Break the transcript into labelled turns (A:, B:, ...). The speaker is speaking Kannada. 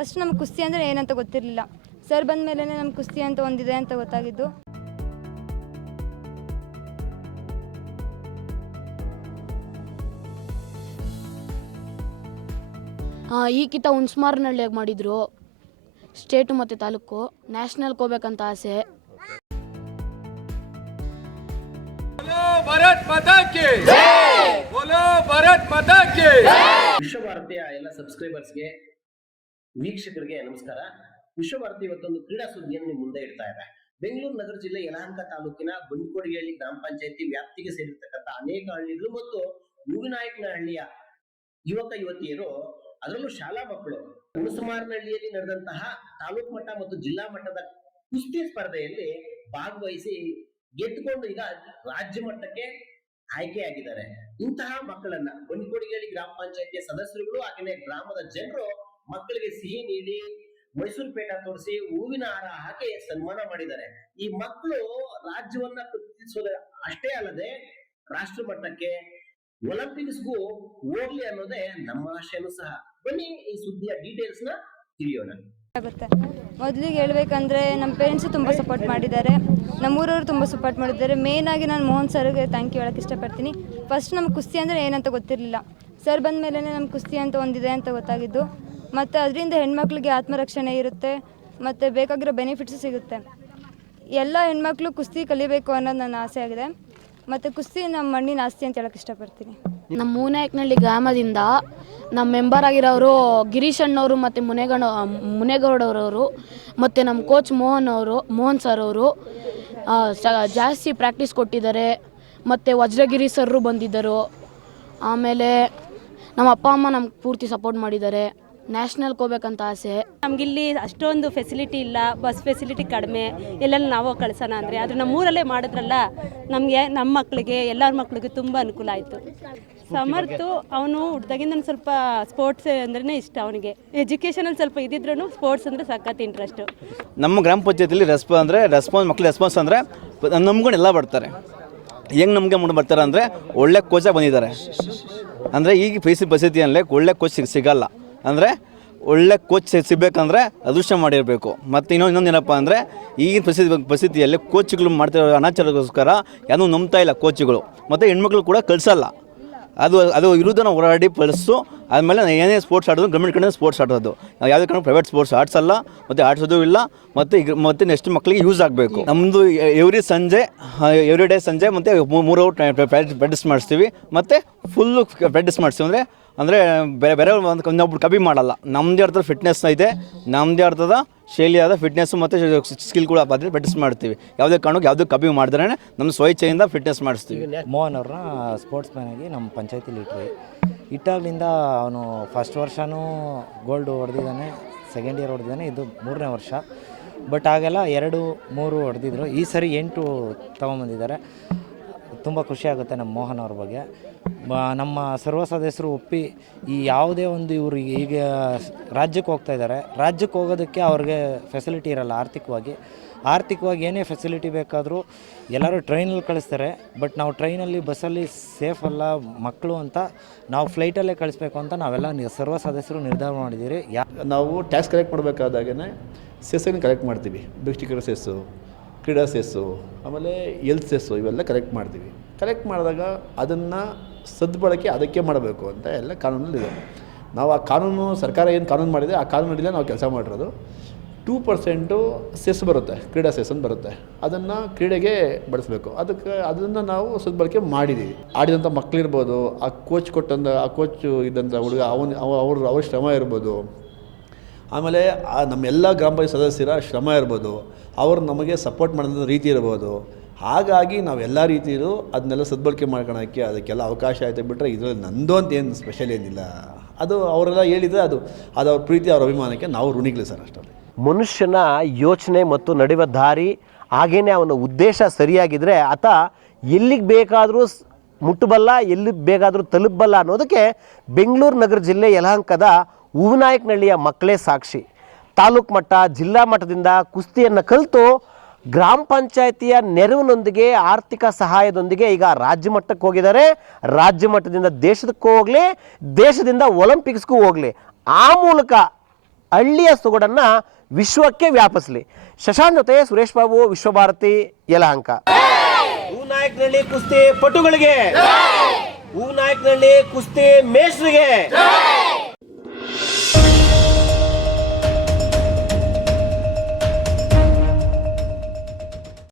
A: ಫಸ್ಟ್ ನಮ್ಗೆ ಕುಸ್ತಿ ಅಂದರೆ ಏನಂತ ಗೊತ್ತಿರಲಿಲ್ಲ. ಸರ್ ಬಂದ ಮೇಲೆ ನಮ್ಗೆ ಕುಸ್ತಿ ಅಂತ ಒಂದಿದೆ ಅಂತ ಗೊತ್ತಾಗಿದ್ದು.
B: ಈ ಕಿತ ಹುಣ್ಸ್ಮಾರ್ನಹಳ್ಳಿಯಾಗಿ ಮಾಡಿದ್ರು. ಸ್ಟೇಟು ಮತ್ತು ತಾಲೂಕು. ನ್ಯಾಷನಲ್ಗೆ ಹೋಗ್ಬೇಕಂತ ಆಸೆ.
C: ವಿಶ್ವಭಾರತಿಯ ಎಲ್ಲ ಸಬ್ಸ್ಕ್ರೈಬರ್ಸ್ಗೆ ವೀಕ್ಷಕರಿಗೆ ನಮಸ್ಕಾರ. ವಿಶ್ವಭಾರತಿ ಇವತ್ತೊಂದು ಕ್ರೀಡಾ ಸುದ್ದಿಯನ್ನು ನಿಮ್ಮ ಮುಂದೆ ಇಡ್ತಾ ಇದೆ. ಬೆಂಗಳೂರು ನಗರ ಜಿಲ್ಲೆ ಯಲಹಂಕ ತಾಲೂಕಿನ ಬಂಡ್ಕೋಡಿಹಳ್ಳಿ ಗ್ರಾಮ ಪಂಚಾಯತಿ ವ್ಯಾಪ್ತಿಗೆ ಸೇರಿರ್ತಕ್ಕಂಥ ಅನೇಕ ಹಳ್ಳಿಗಳು ಮತ್ತು ಹಳ್ಳಿಯ ಯುವಕ, ಯುವತಿಯರು ಅದರಲ್ಲೂ ಶಾಲಾ ಮಕ್ಕಳು ಹುಣಸುಮಾರನಹಳ್ಳಿಯಲ್ಲಿ ನಡೆದಂತಹ ತಾಲೂಕು ಮಟ್ಟ ಮತ್ತು ಜಿಲ್ಲಾ ಮಟ್ಟದ ಕುಸ್ತಿ ಸ್ಪರ್ಧೆಯಲ್ಲಿ ಭಾಗವಹಿಸಿ ಗೆದ್ದುಕೊಂಡು ಈಗ ರಾಜ್ಯ ಮಟ್ಟಕ್ಕೆ ಆಯ್ಕೆಯಾಗಿದ್ದಾರೆ. ಇಂತಹ ಮಕ್ಕಳನ್ನ ಬಂಡ್ಕೋಡಿಗೇಳಿ ಗ್ರಾಮ ಪಂಚಾಯತಿಯ ಸದಸ್ಯರುಗಳು ಹಾಗೆಯೇ ಗ್ರಾಮದ ಜನರು ಮಕ್ಕಳಿಗೆ ಸಿಹಿ ನೀಡಿ, ಮೈಸೂರು ಪೇಟ ತೋರಿಸಿ, ಹೂವಿನ ಹಾರ ಹಾಕಿ ಸನ್ಮಾನ ಮಾಡಿದ್ದಾರೆ. ಈ ಮಕ್ಕಳು ರಾಜ್ಯವನ್ನ ಪ್ರತಿನಿಧಿಸೋದು ಅಷ್ಟೇ ಅಲ್ಲದೆ, ರಾಷ್ಟ್ರ ಮಟ್ಟಕ್ಕೆ ಒಲಿಂಪಿಕ್ಸ್ಗೂ ಹೋಗ್ಲಿ ಅನ್ನೋದೇ ನಮ್ಮ ಆಶಯನೂ ಸಹ. ಬನ್ನಿ ಈ ಸುದ್ದಿಯ ಡೀಟೇಲ್ಸ್ನ ತಿಳಿಯೋಣ.
A: ಆಗುತ್ತೆ. ಮೊದಲಿಗೆ ಹೇಳ್ಬೇಕಂದ್ರೆ ನಮ್ಮ ಪೇರೆಂಟ್ಸು ತುಂಬ ಸಪೋರ್ಟ್ ಮಾಡಿದ್ದಾರೆ. ನಮ್ಮೂರವರು ತುಂಬ ಸಪೋರ್ಟ್ ಮಾಡಿದ್ದಾರೆ. ಮೇನ್ ಆಗಿ ನಾನು ಮೋಹನ್ ಸರ್ಗೆ ಥ್ಯಾಂಕ್ ಯು ಹೇಳಕ್ ಇಷ್ಟಪಡ್ತೀನಿ. ಫಸ್ಟ್ ನಮ್ಗೆ ಕುಸ್ತಿ ಅಂದರೆ ಏನಂತ ಗೊತ್ತಿರಲಿಲ್ಲ. ಸರ್ ಬಂದ ಮೇಲೆ ನಮ್ಗೆ ಕುಸ್ತಿ ಅಂತ ಒಂದಿದೆ ಅಂತ ಗೊತ್ತಾಗಿದ್ದು. ಮತ್ತು ಅದರಿಂದ ಹೆಣ್ಮಕ್ಳಿಗೆ ಆತ್ಮರಕ್ಷಣೆ ಇರುತ್ತೆ, ಮತ್ತು ಬೇಕಾಗಿರೋ ಬೆನಿಫಿಟ್ಸು ಸಿಗುತ್ತೆ. ಎಲ್ಲ ಹೆಣ್ಮಕ್ಳು ಕುಸ್ತಿ ಕಲಿಬೇಕು ಅನ್ನೋದು ನನ್ನ ಆಸೆ ಆಗಿದೆ. ಮತ್ತು ಕುಸ್ತಿ ನಮ್ಮ ಮಣ್ಣಿನ ಆಸ್ತಿ ಅಂತ ಹೇಳಕ್ಕೆ ಇಷ್ಟಪಡ್ತೀನಿ.
B: ನಮ್ಮ ಮೂನಾಯಕನಹಳ್ಳಿ ಗ್ರಾಮದಿಂದ ನಮ್ಮ ಮೆಂಬರ್ ಆಗಿರೋರು ಗಿರೀಶ್ ಅಣ್ಣವರು ಮತ್ತು ಮುನೇಗಣ, ಮುನೇಗೌಡರವರು, ಮತ್ತು ನಮ್ಮ ಕೋಚ್ ಮೋಹನ್ ಅವರು, ಮೋಹನ್ ಸರ್ ಅವರು ಜಾಸ್ತಿ ಪ್ರಾಕ್ಟೀಸ್ ಕೊಟ್ಟಿದ್ದಾರೆ. ಮತ್ತು ವಜ್ರಗಿರಿ ಸರ್ರು ಬಂದಿದ್ದರು. ಆಮೇಲೆ ನಮ್ಮ ಅಪ್ಪ, ಅಮ್ಮ ನಮ್ಗೆ ಪೂರ್ತಿ ಸಪೋರ್ಟ್ ಮಾಡಿದ್ದಾರೆ. ನ್ಯಾಷನಲ್ಗೆ ಹೋಗ್ಬೇಕಂತ ಆಸೆ?
D: ನಮಗಿಲ್ಲಿ ಅಷ್ಟೊಂದು ಫೆಸಿಲಿಟಿ ಇಲ್ಲ ಬಸ್ ಫೆಸಿಲಿಟಿ ಕಡಿಮೆ. ಎಲ್ಲೆಲ್ಲ ನಾವು ಕಳ್ಸೋಣ ಅಂದರೆ ಆದರೆ ನಮ್ಮೂರಲ್ಲೇ ಮಾಡಿದ್ರಲ್ಲ ನಮಗೆ ನಮ್ಮ ಮಕ್ಕಳಿಗೆ ಎಲ್ಲರ ಮಕ್ಕಳಿಗೆ ತುಂಬ ಅನುಕೂಲ ಆಯಿತು. ಸಮರ್ಥು ಅವನು ಹುಡ್ದಾಗಿಂದ ಸ್ವಲ್ಪ ಸ್ಪೋರ್ಟ್ಸ್ ಅಂದ್ರೆ ಇಷ್ಟ ಅವನಿಗೆ. ಎಜುಕೇಷನಲ್ಲಿ ಸ್ವಲ್ಪ ಇದ್ದಿದ್ರು ಸ್ಪೋರ್ಟ್ಸ್ ಅಂದರೆ ಸಖತ್ ಇಂಟ್ರೆಸ್ಟು
E: ನಮ್ಮ ಗ್ರಾಮ ಪಂಚಾಯತಿಲಿ ರೆಸ್ಪ ಅಂದರೆ ರೆಸ್ಪಾನ್ಸ್ ಮಕ್ಳು ರೆಸ್ಪಾನ್ಸ್ ಅಂದರೆ ನಂಬ್ಕೊಂಡು ಎಲ್ಲ ಬರ್ತಾರೆ ಹೆಂಗೆ ನಮಗೆ ಮುಂದೆ ಬರ್ತಾರೆ ಅಂದರೆ ಒಳ್ಳೆ ಕೋಚಾಗಿ ಬಂದಿದ್ದಾರೆ. ಅಂದರೆ ಈಗ ಪರಿಸ್ಥಿತಿ ಪರಿಸ್ಥಿತಿಯಲ್ಲೇ ಒಳ್ಳೆ ಕೋಚ್ ಸಿಗ್ ಸಿಗಲ್ಲ. ಅಂದರೆ ಒಳ್ಳೆ ಕೋಚ್ ಸಿಗಬೇಕಂದ್ರೆ ಅದೃಷ್ಟ ಮಾಡಿರಬೇಕು. ಮತ್ತು ಇನ್ನೊಂದು ಇನ್ನೊಂದು ಏನಪ್ಪ ಅಂದರೆ, ಈಗಿನ ಪರಿಸ್ಥಿತಿ ಪರಿಸ್ಥಿತಿಯಲ್ಲಿ ಕೋಚ್ಗಳು ಮಾಡ್ತಿರೋ ಅನಾಚಾರಕ್ಕೋಸ್ಕರ ಯಾರೂ ನಂಬ್ತಾ ಇಲ್ಲ ಕೋಚ್ಗಳು ಮತ್ತು ಹೆಣ್ಮಕ್ಳು ಕೂಡ ಕಳಿಸಲ್ಲ. ಅದು ಅದು ವಿರುದ್ಧ ಹೋರಾಡಿ ಪಡಿಸು ಆದಮೇಲೆ ಏನೇ ಸ್ಪೋರ್ಟ್ಸ್ ಆಡೋದು ಗೌರ್ಮೆಂಟ್ ಕಡೆ ಸ್ಪೋರ್ಟ್ಸ್ ಆಡೋದು. ನಾವು ಯಾವುದೇ ಕಾರಣ ಪ್ರೈವೇಟ್ ಸ್ಪೋರ್ಟ್ಸ್ ಆಡ್ಸಲ್ಲ. ಮತ್ತು ಆಡ್ಸೋದು ಇಲ್ಲ. ಮತ್ತು ಈಗ ಮತ್ತು ನೆಕ್ಸ್ಟ್ ಮಕ್ಕಳಿಗೆ ಯೂಸ್ ಆಗಬೇಕು. ನಮ್ಮದು ಎವ್ರಿ ಸಂಜೆ ಎವ್ರಿ ಡೇ ಸಂಜೆ, ಮತ್ತು ಮೂರು ಅವರ್ ಪ್ರಾಕ್ಟೀಸ್ ಮಾಡಿಸ್ತೀವಿ. ಮತ್ತು ಫುಲ್ಲು ಪ್ರಾಕ್ಟೀಸ್ ಮಾಡಿಸ್ತೀವಿ. ಅಂದರೆ ಅಂದರೆ ಬೇರೆ ಬೇರೆ ಒಂದು ಇನ್ನೊಬ್ರು ಕಬಿ ಮಾಡಲ್ಲ. ನಮ್ಮದೇ ಅರ್ಥದ ಫಿಟ್ನೆಸ್ ಇದೆ. ನಮ್ಮದೇ ಅರ್ಥದ ಶೈಲಿಯಾದ ಫಿಟ್ನೆಸ್ಸು ಮತ್ತು ಸ್ಕಿಲ್ ಕೂಡ ಬಂದರೆ ಪ್ರಾಕ್ಟೀಸ್ ಮಾಡ್ತೀವಿ. ಯಾವುದೇ ಕಾರಣಕ್ಕೆ ಯಾವುದೇ ಕಬಿ ಮಾಡಿದ್ರೆ ನಮ್ಮ ಸ್ವಚ್ಛೆಯಿಂದ ಫಿಟ್ನೆಸ್ ಮಾಡಿಸ್ತೀವಿ.
F: ಮೋಹನ್ ಅವ್ರನ್ನ ಸ್ಪೋರ್ಟ್ಸ್ ಮ್ಯಾನ್ ಆಗಿ ನಮ್ಮ ಪಂಚಾಯತಿಲಿ ಇಟ್ವಿ. ಇಟ್ಟಾಗಲಿಂದ ಅವನು ಫಸ್ಟ್ ವರ್ಷವೂ ಗೋಲ್ಡ್ ಹೊಡೆದಿದ್ದಾನೆ ಸೆಕೆಂಡ್ ಇಯರ್ ಹೊಡೆದಿದ್ದಾನೆ, ಇದು ಮೂರನೇ ವರ್ಷ. ಬಟ್ ಆಗೆಲ್ಲ ಎರಡು, ಮೂರು ಹೊಡೆದಿದ್ರು. ಈ ಸರಿ ಎಂಟು ತೊಗೊಂಬಂದಿದ್ದಾರೆ. ತುಂಬ ಖುಷಿ ಆಗುತ್ತೆ ನಮ್ಮ ಮೋಹನ್ ಅವ್ರ ಬಗ್ಗೆ. ನಮ್ಮ ಸರ್ವ ಸದಸ್ಯರು ಒಪ್ಪಿ ಈ ಯಾವುದೇ ಒಂದು ಇವರು ಈಗ ರಾಜ್ಯಕ್ಕೆ ಹೋಗ್ತಾ ಇದ್ದಾರೆ. ರಾಜ್ಯಕ್ಕೆ ಹೋಗೋದಕ್ಕೆ ಅವ್ರಿಗೆ ಫೆಸಿಲಿಟಿ ಇರಲ್ಲ ಆರ್ಥಿಕವಾಗಿ. ಆರ್ಥಿಕವಾಗಿ ಏನೇ ಫೆಸಿಲಿಟಿ ಬೇಕಾದರೂ ಎಲ್ಲರೂ ಟ್ರೈನಲ್ಲಿ ಕಳಿಸ್ತಾರೆ. ಬಟ್ ನಾವು ಟ್ರೈನಲ್ಲಿ ಬಸ್ಸಲ್ಲಿ ಸೇಫ್ ಅಲ್ಲ ಮಕ್ಕಳು ಅಂತ ನಾವು ಫ್ಲೈಟಲ್ಲೇ ಕಳಿಸ್ಬೇಕು ಅಂತ ನಾವೆಲ್ಲ ಸರ್ವ ಸದಸ್ಯರು ನಿರ್ಧಾರ ಮಾಡಿದ್ದೀರಿ. ಯಾ
G: ನಾವು ಟ್ಯಾಕ್ಸ್ ಕಲೆಕ್ಟ್ ಮಾಡಬೇಕಾದಾಗೇ ಸೆಸ್ಸನ್ನು ಕಲೆಕ್ಟ್ ಮಾಡ್ತೀವಿ. ಡಿಸ್ಟಿಕ್ಟ್ ಸೆಸ್ಸು ಕ್ರೀಡಾ ಸೆಸ್ಸು, ಆಮೇಲೆ ಎಲ್ತ್ ಸೆಸ್ಸು ಇವೆಲ್ಲ ಕಲೆಕ್ಟ್ ಮಾಡ್ತೀವಿ. ಕಲೆಕ್ಟ್ ಮಾಡಿದಾಗ ಅದನ್ನು ಸದ್ಬಳಕೆ ಅದಕ್ಕೆ ಮಾಡಬೇಕು ಅಂತ ಎಲ್ಲ ಕಾನೂನಲ್ಲಿದೆ. ನಾವು ಆ ಕಾನೂನು, ಸರ್ಕಾರ ಏನು ಕಾನೂನು ಮಾಡಿದೆ, ಆ ಕಾನೂನಲ್ಲಿ ನಾವು ಕೆಲಸ ಮಾಡಿರೋದು. ಟೂ ಪರ್ಸೆಂಟು ಸೆಸ್ ಬರುತ್ತೆ, ಕ್ರೀಡಾ ಸೆಸ್ ಅಂತ ಬರುತ್ತೆ. ಅದನ್ನು ಕ್ರೀಡೆಗೆ ಬಳಸಬೇಕು. ಅದಕ್ಕೆ ಅದನ್ನು ನಾವು ಸದ್ಬಳಕೆ ಮಾಡಿದ್ದೀವಿ. ಆಡಿದಂಥ ಮಕ್ಕಳಿರ್ಬೋದು ಆ ಕೋಚ್ ಕೊಟ್ಟಂಥ ಆ ಕೋಚ್ ಇದ್ದಂಥ ಹುಡುಗ, ಅವನ, ಅವ, ಅವ್ರ ಅವ್ರ ಶ್ರಮ ಇರ್ಬೋದು. ಆಮೇಲೆ ನಮ್ಮೆಲ್ಲ ಗ್ರಾಮ ಪಂಚಾಯತ್ ಸದಸ್ಯರ ಶ್ರಮ ಇರ್ಬೋದು. ಅವರು ನಮಗೆ ಸಪೋರ್ಟ್ ಮಾಡಿದ ರೀತಿ ಇರ್ಬೋದು. ಹಾಗಾಗಿ ನಾವೆಲ್ಲ ರೀತಿಯಲ್ಲೂ ಅದನ್ನೆಲ್ಲ ಸದ್ಬಳಕೆ ಮಾಡ್ಕೊಳೋಕ್ಕೆ ಅದಕ್ಕೆಲ್ಲ ಅವಕಾಶ ಆಯಿತು ಬಿಟ್ಟರೆ ಇದರಲ್ಲಿ ನಂದು ಅಂತ ಏನು ಸ್ಪೆಷಲ್ ಏನಿಲ್ಲ. ಅದು ಅವರೆಲ್ಲ ಹೇಳಿದರೆ ಅದು ಅದು ಅವ್ರ ಪ್ರೀತಿ, ಅವ್ರ ಅಭಿಮಾನಕ್ಕೆ ನಾವು ಋಣಿಗಳು ಸರ್ ಅಷ್ಟೇ.
H: ಮನುಷ್ಯನ ಯೋಚನೆ ಮತ್ತು ನಡೆಯುವ ದಾರಿ ಹಾಗೇನೆ ಅವನ ಉದ್ದೇಶ ಸರಿಯಾಗಿದ್ದರೆ ಆತ ಎಲ್ಲಿಗೆ ಬೇಕಾದರೂ ಮುಟ್ಟಬಲ್ಲ ಎಲ್ಲಿಗೆ ಬೇಕಾದರೂ ತಲುಪಬಲ್ಲ ಅನ್ನೋದಕ್ಕೆ ಬೆಂಗಳೂರು ನಗರ ಜಿಲ್ಲೆ ಯಲಹಂಕದ ಹೂವಿನಾಯಕನಹಳ್ಳಿಯ ಮಕ್ಕಳೇ ಸಾಕ್ಷಿ. ತಾಲೂಕು ಮಟ್ಟ, ಜಿಲ್ಲಾ ಮಟ್ಟದಿಂದ ಕುಸ್ತಿಯನ್ನು ಕಲಿತು ಗ್ರಾಮ ಪಂಚಾಯಿತಿಯ ನೆರವಿನೊಂದಿಗೆ ಆರ್ಥಿಕ ಸಹಾಯದೊಂದಿಗೆ ಈಗ ರಾಜ್ಯ ಮಟ್ಟಕ್ಕೆ ಹೋಗಿದ್ದಾರೆ. ರಾಜ್ಯ ಮಟ್ಟದಿಂದ ದೇಶದಕ್ಕೂ ಹೋಗಲಿ, ದೇಶದಿಂದ ಒಲಿಂಪಿಕ್ಸ್ಗೂ ಹೋಗಲಿ. ಆ ಮೂಲಕ ಹಳ್ಳಿಯ ಸೊಗಡನ್ನು ವಿಶ್ವಕ್ಕೆ ವ್ಯಾಪಿಸಲಿ. ಶಶಾಂಕ್ ಜೊತೆ ಸುರೇಶ್ ಬಾಬು, ವಿಶ್ವಭಾರತಿ, ಯಲಹಂಕ. ಹೂನಾಯಕನಹಳ್ಳಿ ಕುಸ್ತಿ ಪಟುಗಳಿಗೆ. ಹೂನಾಯಕನಹಳ್ಳಿ ಕುಸ್ತಿ ಮೇಸ್ರಿಗೆ